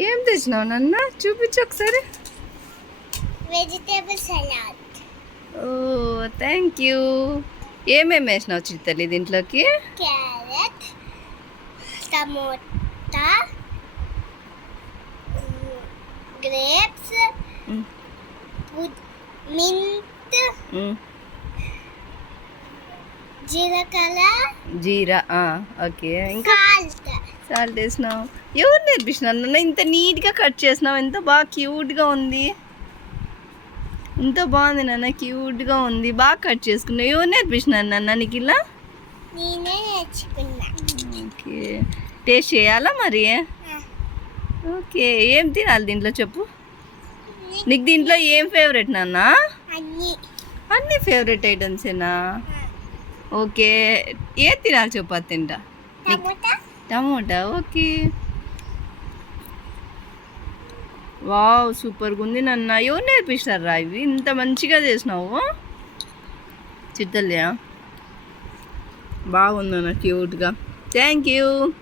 ఏం తెచ్చినావు నాన్న? చూపించు ఒకసారి. Vegetable salad oh thank you ఏమేమి వేసినావు చిత్తల్లి దీంట్లోకి? క్యారెట్ టమోటా గ్రేప్స్ మింట్ జీలకర్ర జీరా ఓకే. ఇంకా? సాల్ట్ సాల్ట్ వేసినావు ఎవరు నేర్పించినారు నన్ను? ఇంత నీట్గా కట్ చేసినావు. ఎంత బాగా క్యూట్గా ఉంది. ఎంత బాగుంది నాన్న క్యూట్గా ఉంది. బాగా కట్ చేసుకున్నావు. ఎవరు నేర్పించినారు నాన్న నీకు ఇలా? ఓకే. టేస్ట్ చేయాలా మరి? ఓకే. ఏం తినాలి దీంట్లో చెప్పు. నీకు దీంట్లో ఏం ఫేవరెట్ నాన్న? అన్ని. అన్ని ఫేవరెట్ ఐటమ్సేనా? ఓకే. ఏ తినాలి చెప్పు అది తింటా. Tomato okay. వావ్ సూపర్గా ఉంది నన్ను. ఎవరు నేర్పిస్తారా ఇవి? ఇంత మంచిగా చేసినావు? చిత్తల్యా బాగుందన్న క్యూట్గా. Thank you.